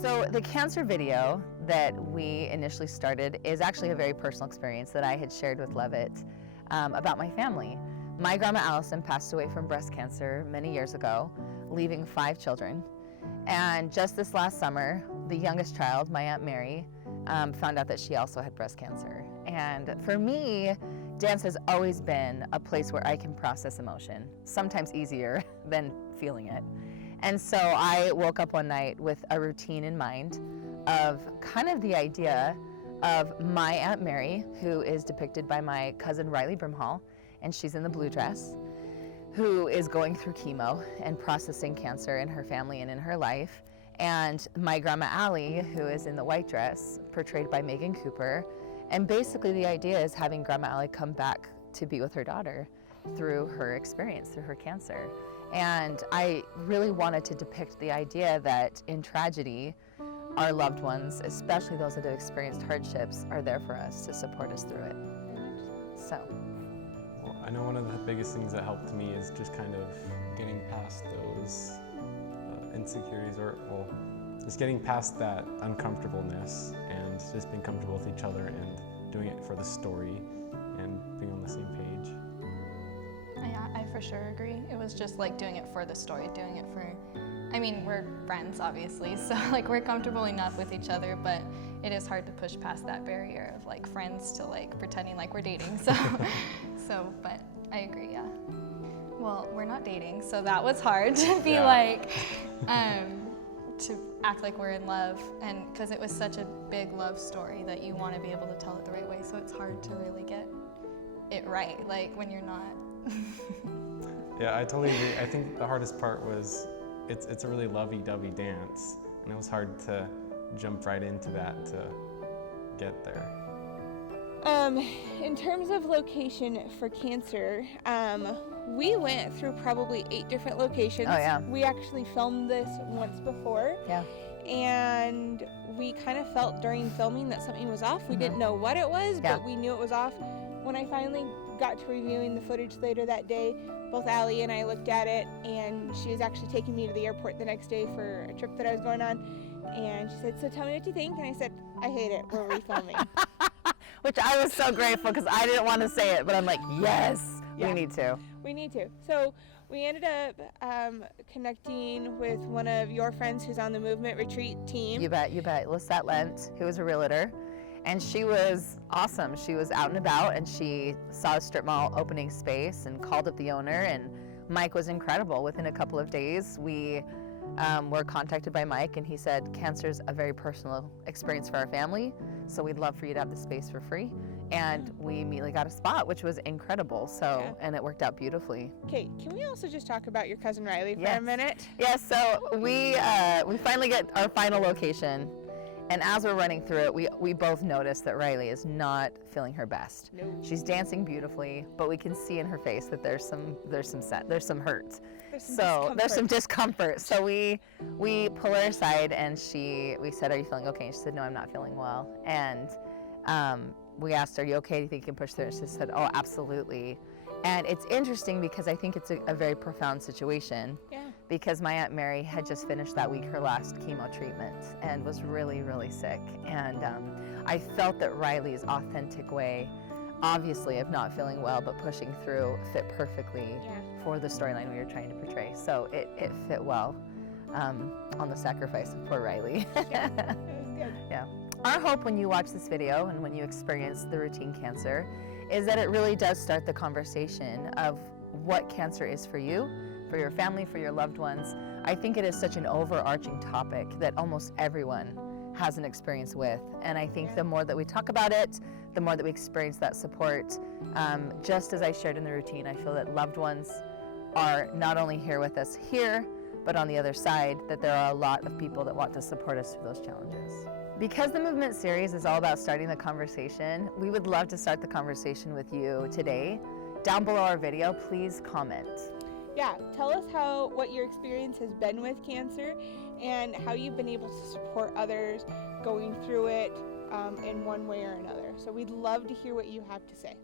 So the cancer video that we initially started is actually a very personal experience that I had shared with Leavitt about my family. My grandma Alycesun passed away from breast cancer many years ago, leaving 5 children. And just this last summer, the youngest child, my Aunt Mary, found out that she also had breast cancer. And for me, dance has always been a place where I can process emotion, sometimes easier than feeling it. And so I woke up one night with a routine in mind of kind of the idea of my Aunt Mary, who is depicted by my cousin Riley Brimhall, and she's in the blue dress, who is going through chemo and processing cancer in her family and in her life. And my grandma Aly, who is in the white dress, portrayed by Megan Cooper. And basically the idea is having grandma Aly come back to be with her daughter through her experience, through her cancer. And I really wanted to depict the idea that in tragedy, our loved ones, especially those that have experienced hardships, are there for us to support us through it. So. Well, I know one of the biggest things that helped me is just kind of getting past those insecurities, or just getting past that uncomfortableness and just being comfortable with each other and doing it for the story and being on the same page. Yeah, I for sure agree. It was just like doing it for the story, doing it for, I mean, we're friends obviously, so like we're comfortable enough with each other, but it is hard to push past that barrier of like friends to like pretending like we're dating, so, but I agree, yeah. Well, we're not dating, so that was hard to be like, to act like we're in love, and because it was such a big love story that you want to be able to tell it the right way, so it's hard to really get it right, like when you're not. Yeah, I totally agree. I think the hardest part was it's a really lovey-dovey dance, and it was hard to jump right into that to get there. In terms of location for cancer, we went through probably 8 different locations. Oh, yeah. We actually filmed this once before. Yeah. And we kind of felt during filming that something was off. We didn't know what it was, but we knew it was off. When I finally got to reviewing the footage later that day, both Aly and I looked at it, and she was actually taking me to the airport the next day for a trip that I was going on. And she said, "So tell me what you think." And I said, "I hate it. We're refilming." Which I was so grateful because I didn't want to say it, but I'm like, yes, we need to. We need to. So we ended up connecting with one of your friends who's on the Mov.ment retreat team. You bet, you bet. Lisette Lent, who was a realtor, and she was awesome. She was out and about, and she saw a strip mall opening space and called up the owner, and Mike was incredible. Within a couple of days, we were contacted by Mike, and he said, "Cancer's a very personal experience for our family, so we'd love for you to have the space for free." And we immediately got a spot, which was incredible. So, and it worked out beautifully. Okay, can we also just talk about your cousin Riley for a minute? Yes. So we finally get our final location, and as we're running through it, we both noticed that Riley is not feeling her best. No. She's dancing beautifully, but we can see in her face that there's some hurt. There's some discomfort. So we pull her aside, and we said, "Are you feeling okay?" And she said, "No, I'm not feeling well." And we asked her, "Are you okay? Do you think you can push through?" And she said, "Oh, absolutely." And it's interesting because I think it's a very profound situation. Yeah. Because my Aunt Mary had just finished that week her last chemo treatment and was really, really sick. And I felt that Riley's authentic way, obviously of not feeling well but pushing through, fit perfectly for the storyline we were trying to portray. So it fit well on the sacrifice of poor Riley. Yeah, that was good. Yeah. Our hope when you watch this video and when you experience the routine cancer is that it really does start the conversation of what cancer is for you, for your family, for your loved ones. I think it is such an overarching topic that almost everyone has an experience with. And I think the more that we talk about it, the more that we experience that support. Just as I shared in the routine, I feel that loved ones are not only here with us here, but on the other side, that there are a lot of people that want to support us through those challenges. Because the Mov.ment series is all about starting the conversation, we would love to start the conversation with you today. Down below our video, please comment. Yeah, tell us what your experience has been with cancer and how you've been able to support others going through it in one way or another. So we'd love to hear what you have to say.